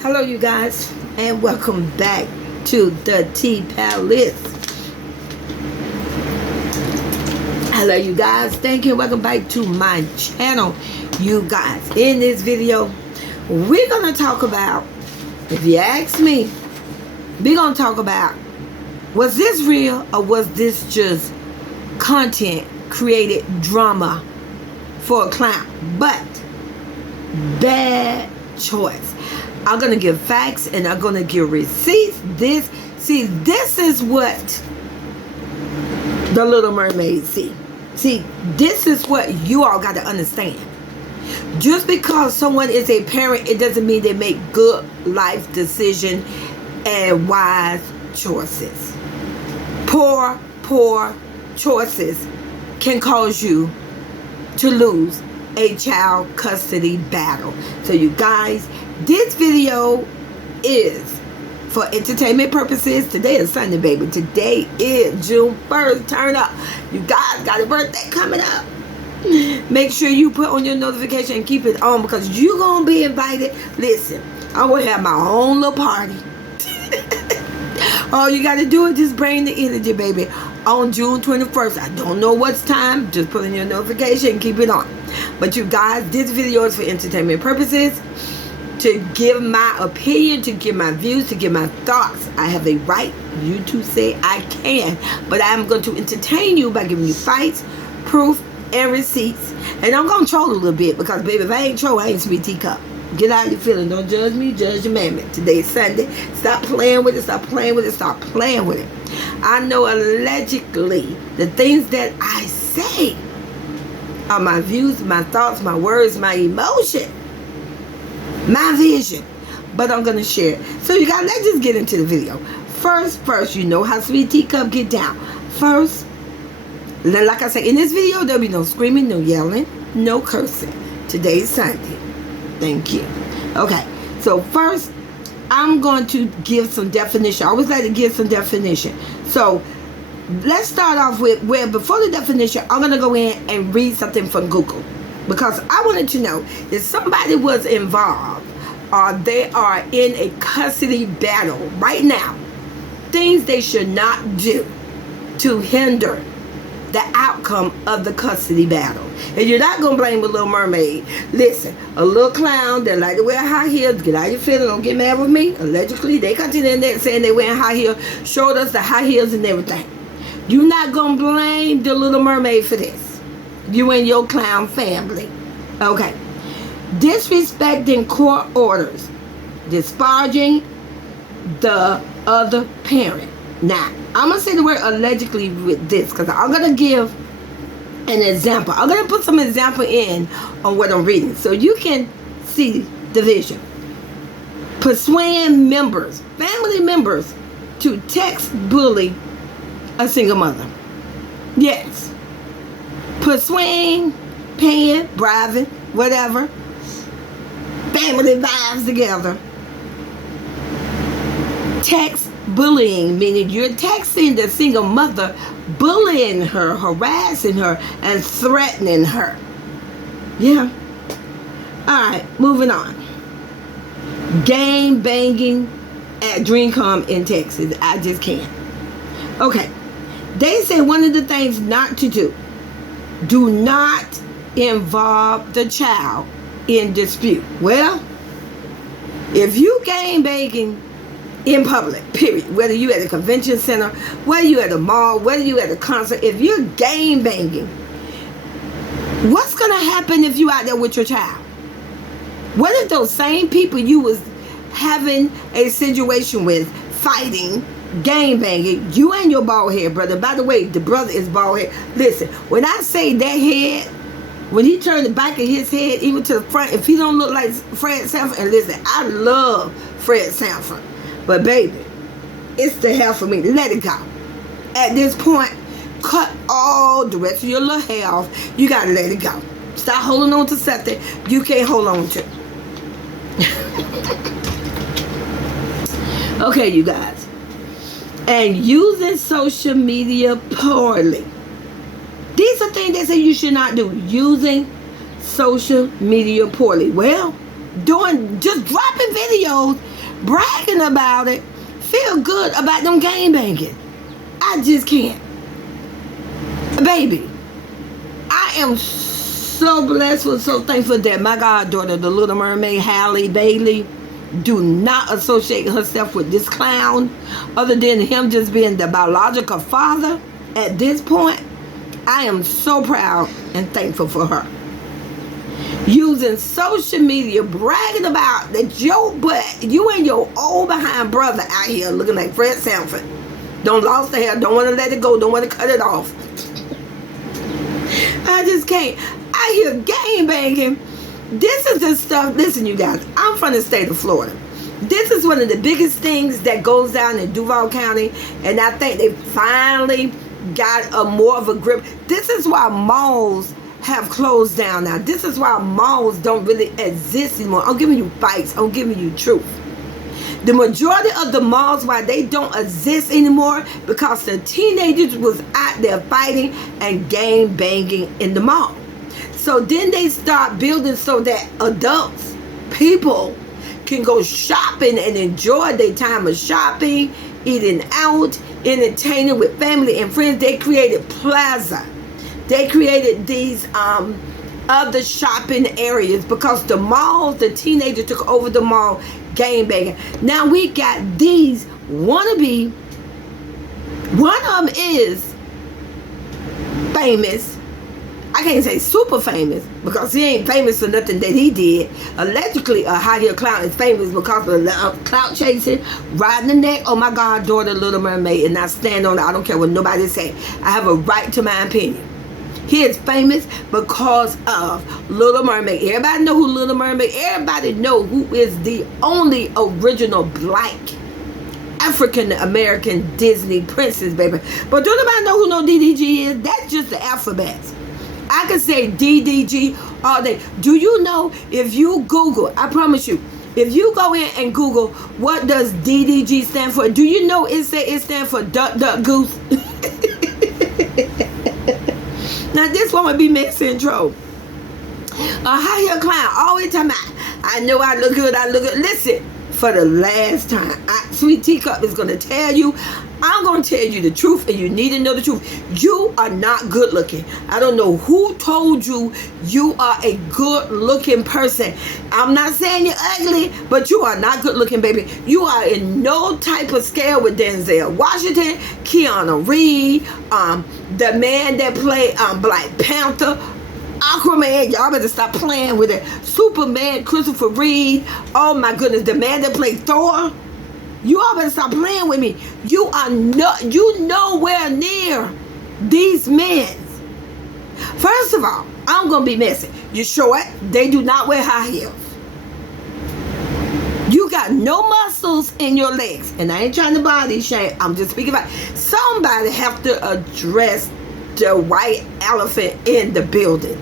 Hello, you guys, and welcome back to the Tea Palace. Hello, you guys. Thank you. Welcome back to my channel, you guys. In this video, we're going to talk about, if you ask me, we're going to talk about, was this real or was this just content created drama for a clown? But bad choice. I'm going to give facts and I'm going to give receipts. This is what the Little Mermaid see. See, this is what you all got to understand. Just because someone is a parent, it doesn't mean they make good life decisions and wise choices. Poor choices can cause you to lose a child custody battle. So you guys, this video is for entertainment purposes. Today is Sunday, baby. Today is June 1st. Turn up. You guys got a birthday coming up. Make sure you put on your notification and keep it on because you're going to be invited. Listen, I will have my own little party. All you got to do is just bring the energy, baby. On June 21st. I don't know what's time. Just put in your notification and keep it on. But you guys, this video is for entertainment purposes. To give my opinion, to give my views, to give my thoughts. I have a right. You two say I can. But I'm going to entertain you by giving you facts, proof, and receipts. And I'm going to troll a little bit because, baby, if I ain't troll, I ain't sweet teacup. Get out of your feelings. Don't judge me. Judge your mammoth. Today's Sunday. Stop playing with it. Stop playing with it. Stop playing with it. I know allegedly the things that I say are my views, my thoughts, my words, my emotion, my vision. But I'm going to share it. So you guys, let's just get into the video. First, you know how Sweet Teacup get down. First, like I said, in this video, there'll be no screaming, no yelling, no cursing. Today's Sunday. Thank you. Okay, so first, I'm going to give some definition. I always like to give some definition. So, let's start off with where before the definition, I'm going to go in and read something from Google. Because I wanted to know if somebody was involved or they are in a custody battle right now. Things they should not do to hinder the outcome of the custody battle. And you're not going to blame a Little Mermaid. Listen, a little clown that like to wear high heels, get out your feelings, don't get mad with me. Allegedly, they continue in there saying they wearing high heels, showed us the high heels and everything. You're not going to blame the Little Mermaid for this. You and your clown family. Okay. Disrespecting court orders. Disparaging the other parent. Now, I'm going to say the word allegedly with this because I'm going to give an example. I'm going to put some example in on what I'm reading so you can see the vision. Persuading members, family members, to text bully a single mother. Yes. Persuading, paying, bribing, whatever. Family vibes together. Text bullying, meaning you're texting the single mother, bullying her, harassing her, and threatening her. Yeah. Alright, moving on. Game banging at Dreamcom in Texas. I just can't. Okay. They say one of the things not to do. Do not involve the child in dispute. Well, if you game banging in public, period, whether you at a convention center, whether you at a mall, whether you at a concert, if you're game banging, what's going to happen if you out there with your child? What if those same people you was having a situation with, fighting, game banging, you and your bald head brother, by the way, the brother is bald head. Listen, when I say that head, when he turned the back of his head even to the front, if he don't look like Fred Sanford, and listen, I love Fred Sanford, but baby, it's the hell for me. Let it go. At this point, cut all the rest of your little hair off. You gotta let it go. Stop holding on to something you can't hold on to. Okay, you guys. And using social media poorly. These are things they say you should not do. Using social media poorly. Well, just dropping videos bragging about it, feel good about them game banging. I just can't. Baby, I am so blessed and so thankful that my goddaughter, the Little Mermaid, Halle Bailey, do not associate herself with this clown, other than him just being the biological father. At this point, I am so proud and thankful for her. Using social media, bragging about that you and your old behind brother out here looking like Fred Sanford. Don't lost the hair, don't want to let it go, don't want to cut it off. I just can't. I hear game banging. This is the stuff. Listen, you guys, I'm from the state of Florida. This is one of the biggest things that goes down in Duval County, and I think they finally got a more of a grip. This is why malls have closed down now. This is why malls don't really exist anymore. I'm giving you facts. I'm giving you truth. The majority of the malls, why they don't exist anymore, because the teenagers was out there fighting and game banging in the mall. So then they start building so that adults, people, can go shopping and enjoy their time of shopping, eating out, entertaining with family and friends. They created plaza. They created these other shopping areas because the malls, the teenagers took over the mall, game banging. Now we got these wannabe. One of them is famous. I can't say super famous because he ain't famous for nothing that he did. Allegedly, a high heel clown is famous because of clout chasing, riding the neck. Oh my God, daughter, Little Mermaid, and I stand on it. I don't care what nobody say. I have a right to my opinion. He is famous because of Little Mermaid. Everybody know who Little Mermaid. Everybody know who is the only original black African American Disney princess, baby. But don't nobody know who no DDG is? That's just the alphabets. I could say DDG all day. Do you know, if you Google, I promise you, if you go in and Google what does DDG stand for, do you know it stands for Duck Duck Goose? Now this one would be Miss Central. A high heel clown always talking about, I know I look good, I look good. Listen, for the last time, Sweet Teacup is going to tell you, I'm going to tell you the truth, and you need to know the truth. You are not good looking. I don't know who told you you are a good looking person. I'm not saying you're ugly, but you are not good looking, baby. You are in no type of scale with Denzel Washington, Keanu Reeves, the man that played Black Panther, Aquaman. Y'all better stop playing with it. Superman, Christopher Reeve. Oh my goodness, the man that played Thor. You all better stop playing with me. You are nowhere near these men. First of all, I'm gonna be messy. You short, they do not wear high heels. You got no muscles in your legs. And I ain't trying to body shame. I'm just speaking about somebody have to address the white elephant in the building.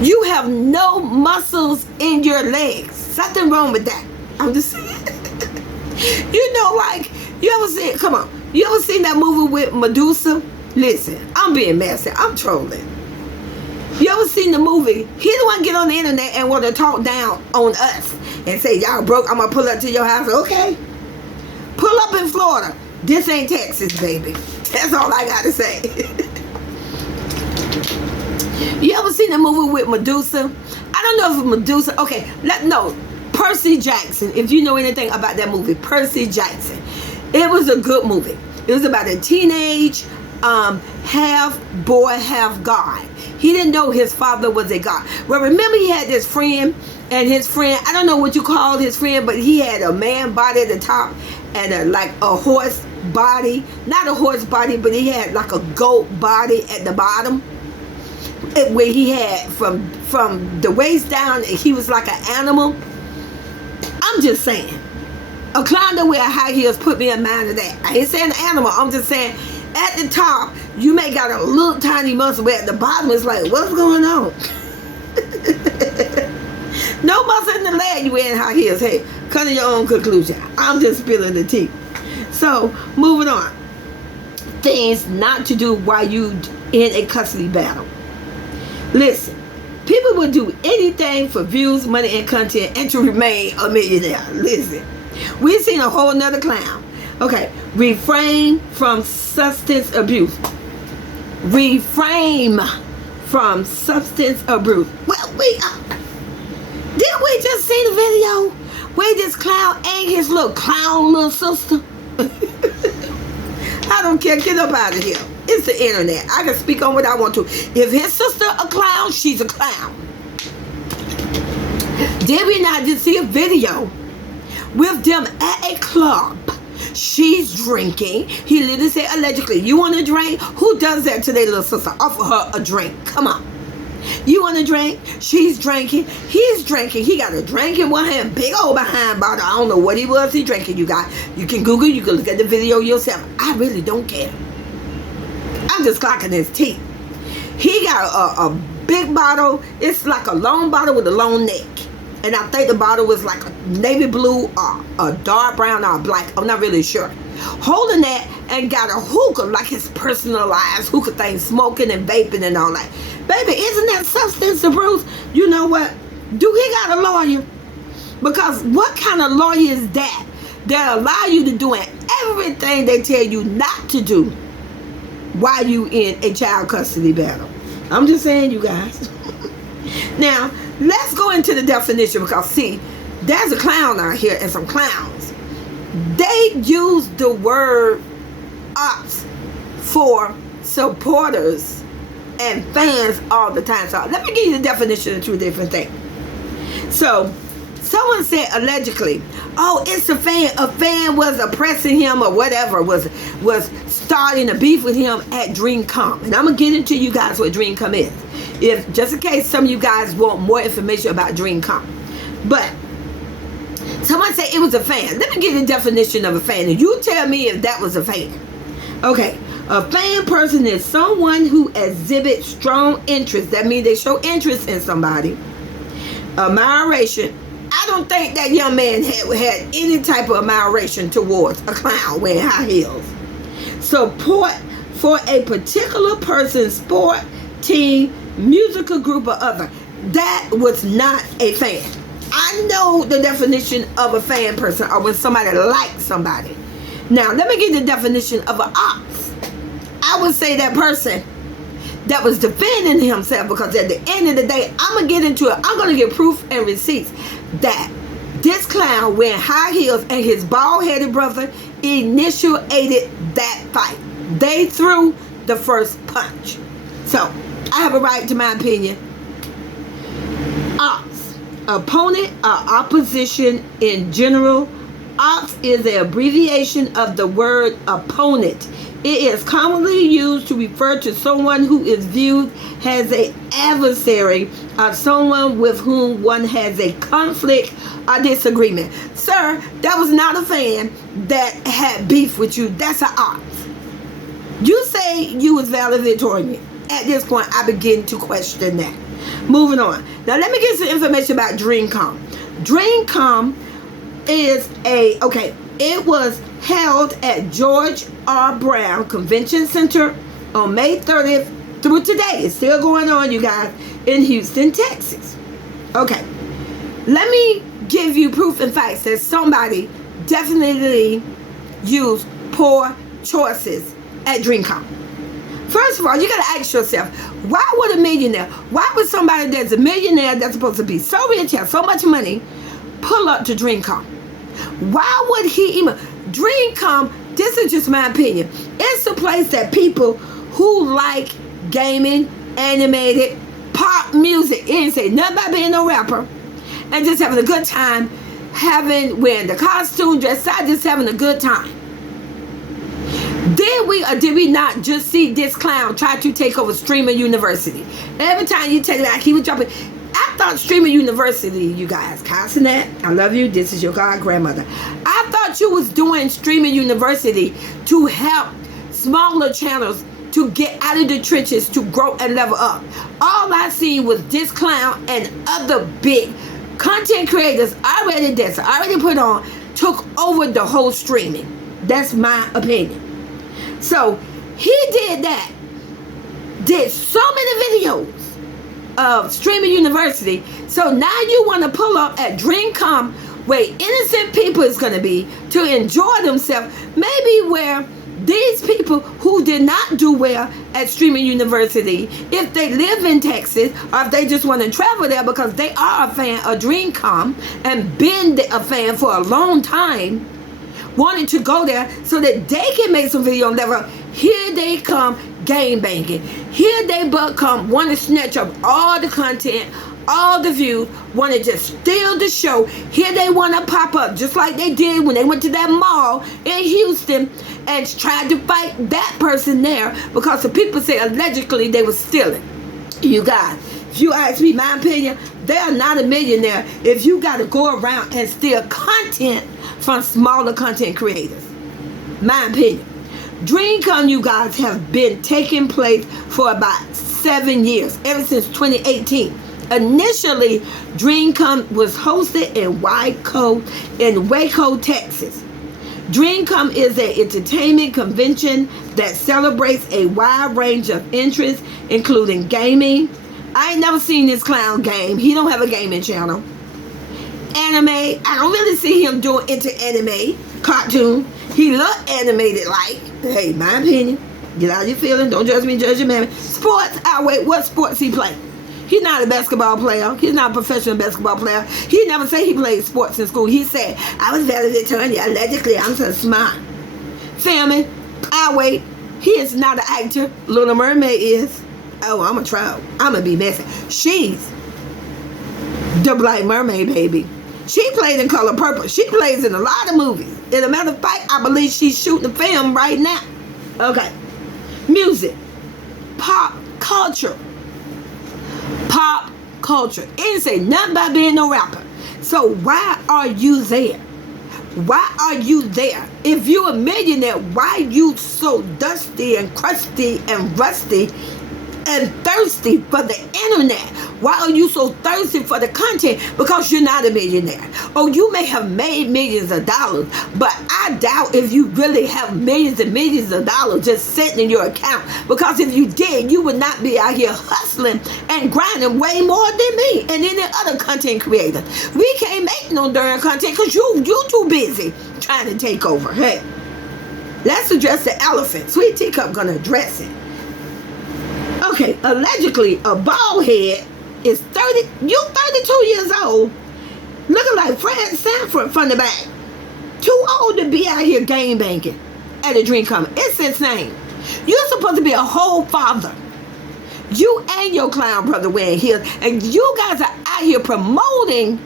You have no muscles in your legs. Something wrong with that. I'm just saying. You know, like, you ever seen that movie with Medusa? Listen, I'm being messy. I'm trolling. You ever seen the movie? He the one get on the internet and want to talk down on us and say, y'all broke, I'm going to pull up to your house. Okay. Pull up in Florida. This ain't Texas, baby. That's all I got to say. You ever seen the movie with Medusa? I don't know if it's Medusa. Okay, no. Percy Jackson. If you know anything about that movie, Percy Jackson. It was a good movie. It was about a teenage half boy, half god. He didn't know his father was a god. Well, remember he had this friend, and his friend, I don't know what you call his friend, but he had a man body at the top and like a horse body. Not a horse body, but he had like a goat body at the bottom. Where he had from the waist down, he was like an animal. I'm just saying, a clown that wear high heels put me in mind of that. I ain't saying the animal. I'm just saying, at the top, you may got a little tiny muscle, but at the bottom, it's like, what's going on? No muscle in the leg, you wearing high heels. Hey, come to your own conclusion. I'm just spilling the tea. So, moving on. Things not to do while you in a custody battle. Listen, People would do anything for views, money, and content and to remain a millionaire. Listen, we've seen a whole nother clown. Okay, refrain from substance abuse. Refrain from substance abuse. Well, didn't we just see the video where this clown and his little clown little sister? I don't care. Get up out of here. It's the internet. I can speak on what I want to. If his sister a clown, she's a clown. Did we not just see a video with them at a club? She's drinking. He literally said, allegedly, you want a drink? Who does that to their little sister? Offer her a drink. Come on. You want a drink? She's drinking. He's drinking. He got a drink in one hand, big old behind bottle. I don't know what he was he drinking, you guys. You can Google, you can look at the video yourself. I really don't care. I'm just clocking his teeth. He got a big bottle. It's like a long bottle with a long neck. And I think the bottle was like a navy blue or a dark brown or black. I'm not really sure. Holding that and got a hookah, like his personalized hookah thing, smoking and vaping and all that. Baby, isn't that substance abuse? You know what? Do he got a lawyer? Because what kind of lawyer is that allow you to do everything they tell you not to do while you in a child custody battle? I'm just saying, you guys. Now, let's go into the definition, because see, there's a clown out here and some clowns. They use the word ops for supporters and fans all the time. So let me give you the definition of two different things. So someone said allegedly, oh, it's a fan. A fan was oppressing him or whatever, was starting a beef with him at DreamCom. And I'm going to get into you guys what DreamCom is. If just in case some of you guys want more information about DreamCom. But someone said it was a fan. Let me give you the definition of a fan. And you tell me if that was a fan. Okay. A fan person is someone who exhibits strong interest. That means they show interest in somebody. Admiration. I don't think that young man had any type of admiration towards a clown wearing high heels. Support for a particular person's sport, team, musical group, or other. That was not a fan. I know the definition of a fan person, or when somebody likes somebody. Now, let me give you the definition of an ops. I would say that person that was defending himself, because at the end of the day, I'm going to get into it. I'm going to get proof and receipts that this clown wearing high heels and his bald-headed brother initiated that fight. They threw the first punch. So, I have a right to my opinion. Ops. Opponent or opposition in general. Ops is an abbreviation of the word opponent. It is commonly used to refer to someone who is viewed as an adversary or someone with whom one has a conflict or disagreement. Sir, that was not a fan that had beef with you. That's an ops. You say you was valedictorian. At this point, I begin to question that. Moving on. Now, let me get some information about DreamCom. DreamCom is it was held at George R. Brown Convention Center on May 30th through today. It's still going on, you guys, in Houston, Texas. Okay. Let me give you proof and facts that somebody definitely used poor choices at DreamCom. First of all, you got to ask yourself, why would a millionaire, why would somebody that's a millionaire that's supposed to be so rich, have so much money, pull up to DreamCom? Why would he even... DreamCom, this is just my opinion, it's a place that people who like gaming, animated, pop music, ain't say nothing about being no rapper, and just having a good time, wearing the costume, dressed out, just having a good time. Did we or did we not just see this clown try to take over Streamer University? Every time you take it out, he was dropping. I thought Streamer University, you guys, Consonant, I love you, this is your god grandmother. I thought you was doing Streamer University to help smaller channels to get out of the trenches, to grow and level up. All I seen was this clown and other big content creators already put on, took over the whole streaming. That's my opinion. So he did that, did so many videos of streaming university. So now you want to pull up at DreamCom where innocent people is going to be to enjoy themselves, maybe where these people who did not do well at streaming university, if they live in Texas or if they just want to travel there because they are a fan of DreamCom and been a fan for a long time, wanting to go there so that they can make some video on level. Here they come game banking. Here they but come want to snatch up all the content, all the views, want to just steal the show. Here they want to pop up just like they did when they went to that mall in Houston and tried to fight that person there because the people say allegedly they were stealing. You guys, if you ask me my opinion, they are not a millionaire if you got to go around and steal content from smaller content creators. My opinion. DreamCon, you guys, have been taking place for about 7 years, ever since 2018. Initially, DreamCon was hosted in Waco, Texas. DreamCon is an entertainment convention that celebrates a wide range of interests, including gaming. I ain't never seen this clown game. He don't have a gaming channel. Anime. I don't really see him doing into anime. Cartoon. He look animated like. Hey, my opinion. Get out of your feelings. Don't judge me, judge your man. Sports. Wait, what sports he play? He's not a basketball player. He's not a professional basketball player. He never said he played sports in school. He said, I was valedictorian. Allegedly, I'm so smart. Filming. Wait. He is not an actor. Little Mermaid is. Oh, I'm a trout. I'm going to be messy. She's the Black Mermaid, baby. She played in Color Purple. She plays in a lot of movies. As a matter of fact, I believe she's shooting a film right now. Okay. Music. Pop culture. Pop culture. It didn't say nothing about being no rapper. So why are you there? Why are you there? If you're a millionaire, why you so dusty and crusty and rusty and thirsty for the internet? Why are you so thirsty for the content? Because you're not a millionaire. Oh, you may have made millions of dollars, but I doubt if you really have millions and millions of dollars just sitting in your account. Because if you did, you would not be out here hustling and grinding way more than me and any other content creator. We can't make no darn content because you too busy trying to take over. Hey, let's address the elephant. Sweet Teacup gonna address it. Okay, allegedly a bald head is 30, you 32 years old, looking like Fred Sanford from the back. Too old to be out here game banking at a DreamCon. It's insane. You're supposed to be a whole father. You and your clown brother wearing heels, and you guys are out here promoting,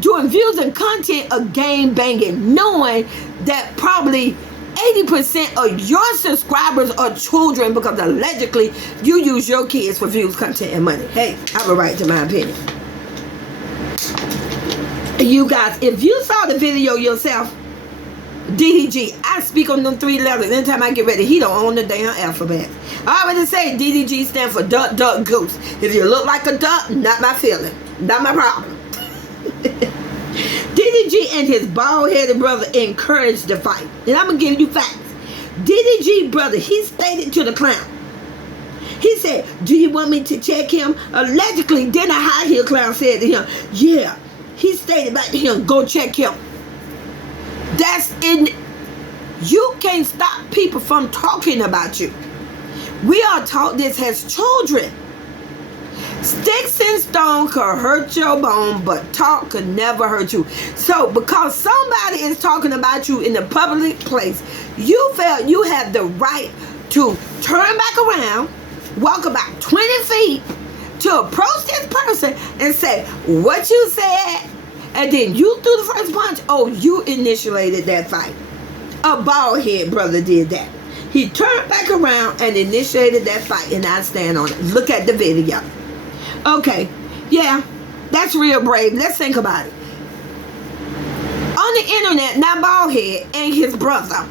doing views and content of game banging, knowing that probably 80% of your subscribers are children because allegedly you use your kids for views, content, and money. Hey, I have a right to my opinion. You guys, if you saw the video yourself, DDG, I speak on them 3 letters. Anytime I get ready, he don't own the damn alphabet. I already say DDG stand for duck, duck, goose. If you look like a duck, not my feeling. Not my problem. DDG and his bald-headed brother encouraged the fight. And I'm going to give you facts. DDG brother, he stated to the clown. He said, do you want me to check him? Allegedly, then a high-heel clown said to him, yeah. He stated back to him, go check him. That's in... You can't stop people from talking about you. We are taught this as children. Sticks and stone could hurt your bone, but talk could never hurt you. So, because somebody is talking about you in the public place, you felt you had the right to turn back around, walk about 20 feet, to approach this person and say, what you said, and then you threw the first punch. Oh, you initiated that fight. A bald head brother did that. He turned back around and initiated that fight, and I stand on it. Look at the video. Okay, yeah, that's real brave. Let's think about it. On the internet, now Baldhead and his brother,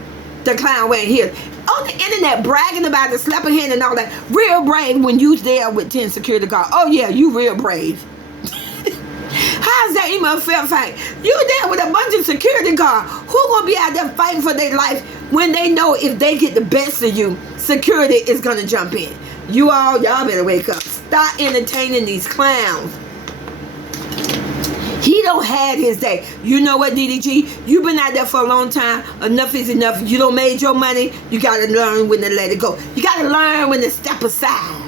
the clown wearing heels, on the internet bragging about the slapping hand and all that. Real brave when you there with 10 security guards. Oh yeah, you real brave. How's that even a fair fight? You there with a bunch of security guards. Who gonna be out there fighting for their life when they know if they get the best of you, security is gonna jump in? Y'all better wake up. stop entertaining these clowns. He don't had his day. You know what, DDG? You've been out there for a long time. Enough is enough. You don't made your money. You got to learn when to let it go. You got to learn when to step aside.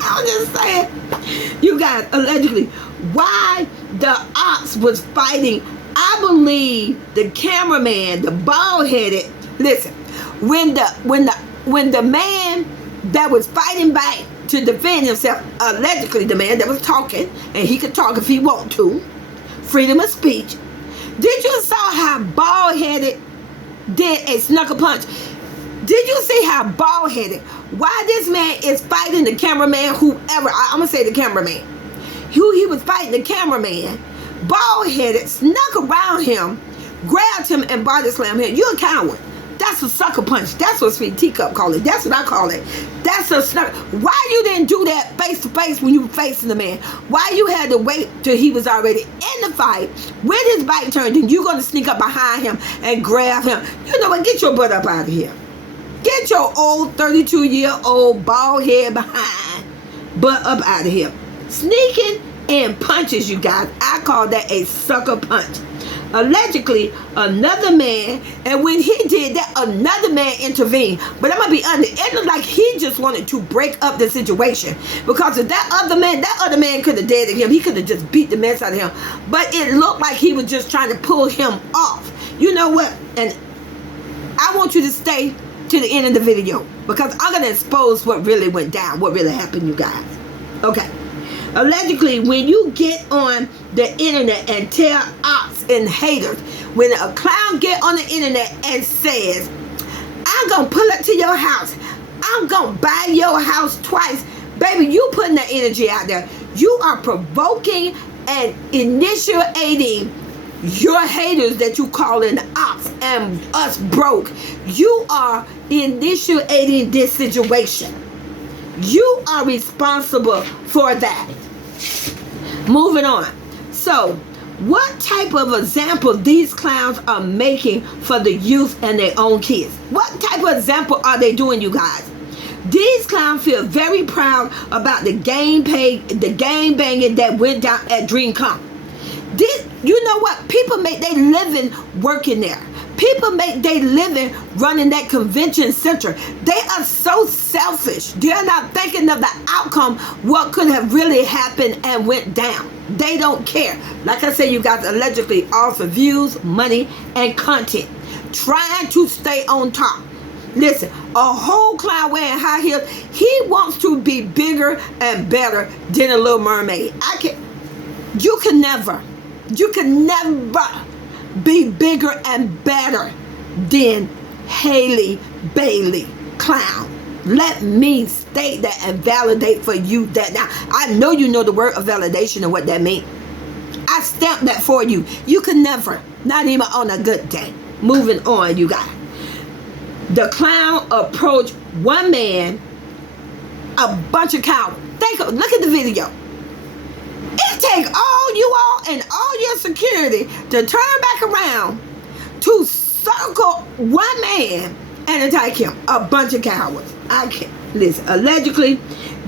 I'm just saying. You guys, allegedly, why the ops was fighting, I believe the cameraman, the bald-headed, listen, when the man that was fighting back to defend himself, allegedly the man that was talking, and he could talk if he want to, freedom of speech. Did you saw how bald-headed did a snucker punch? Did you see how bald-headed? Why this man is fighting the cameraman, whoever, I'm going to say the cameraman. Who he was fighting, the cameraman, bald-headed, snuck around him, grabbed him and body slammed him. You're a coward. That's a sucker punch. That's what Sweet Teacup call it. That's what I call it. That's a snuck. Why you didn't do that face to face when you were facing the man? Why you had to wait till he was already in the fight with his back turned and you going to sneak up behind him and grab him? You know what? Get your butt up out of here. Get your old 32-year-old bald head behind butt up out of here. Sneaking and punches, you guys. I call that a sucker punch. Allegedly, another man, and when he did that, another man intervened. But I'm going to be honest, it looked like he just wanted to break up the situation. Because if that other man could have deaded him. He could have just beat the mess out of him. But it looked like he was just trying to pull him off. You know what? And I want you to stay to the end of the video, because I'm going to expose what really went down, what really happened, you guys. Okay. Allegedly, when you get on the internet and tell ops and haters, when a clown get on the internet and says, I'm going to pull up to your house, I'm going to buy your house twice, baby, you putting that energy out there. You are provoking and initiating your haters that you calling ops and us broke. You are initiating this situation. You are responsible for that. Moving on. So, what type of example these clowns are making for the youth and their own kids? What type of example are they doing, you guys? These clowns feel very proud about the game banging that went down at DreamCon. You know what? People make their living working there. People make their living running that convention center. They are so selfish. They're not thinking of the outcome, what could have really happened and went down. They don't care. Like I said, you guys, allegedly all for views, money, and content. Trying to stay on top. Listen, a whole clown wearing high heels. He wants to be bigger and better than a Little Mermaid. You can never be bigger and better than Haley Bailey clown. Let me state that and validate for you that. Now, I know you know the word of validation and what that means. I stamped that for you. You can never, not even on a good day. Moving on, you guys. The clown approached one man, a bunch of cowards. Look at the video. It takes all you all and all your security to turn back around to circle one man and attack him. A bunch of cowards. I can't. Listen, allegedly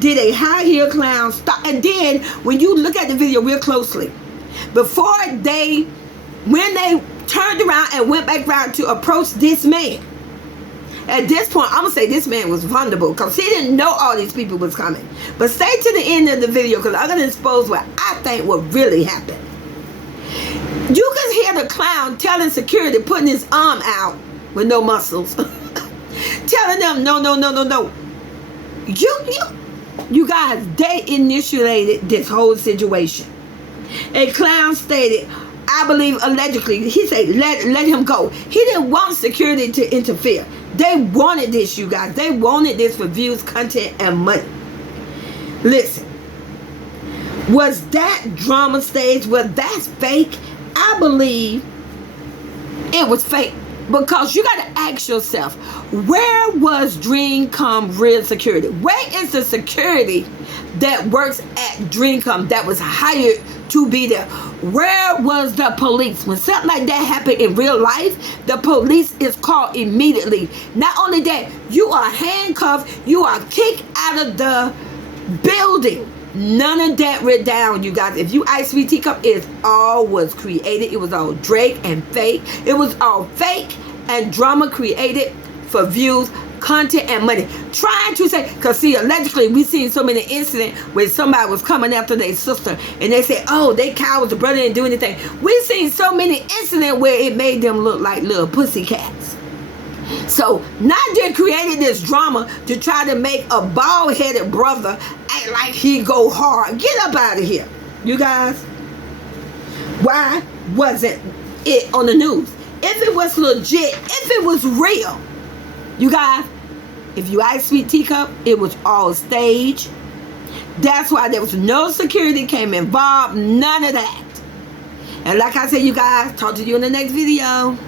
did a high heel clown stop. And then when you look at the video real closely, when they turned around and went back around to approach this man, at this point, I'm going to say this man was vulnerable because he didn't know all these people was coming. But stay to the end of the video because I'm going to expose what I think what really happened. You can hear the clown telling security, putting his arm out with no muscles. Telling them, no. You guys, they initiated this whole situation. A clown stated, I believe allegedly, he said, let him go. He didn't want security to interfere. They wanted this, you guys. They wanted this for views, content, and money. Listen. Was that drama stage? Was that fake? I believe it was fake. Because you got to ask yourself, where was DreamCom real security? Where is the security that works at DreamCom that was hired to be there? Where was the police? When something like that happened in real life, the police is called immediately. Not only that, you are handcuffed, you are kicked out of the building. None of that went down, you guys. If you ask me, Teacup, it all was created. It was all Drake and fake. It was all fake and drama created for views, content, and money. Trying to say, because see, allegedly, we seen so many incidents where somebody was coming after their sister and they said, oh, they cowards, the brother didn't do anything. We seen so many incidents where it made them look like little pussycats. So not just created this drama to try to make a bald-headed brother act like he go hard. Get up out of here, you guys. Why wasn't it on the news? If it was legit, if it was real, you guys, if you ask Sweet Teacup, it was all staged. That's why there was no security came involved, none of that. And like I said, you guys, talk to you in the next video.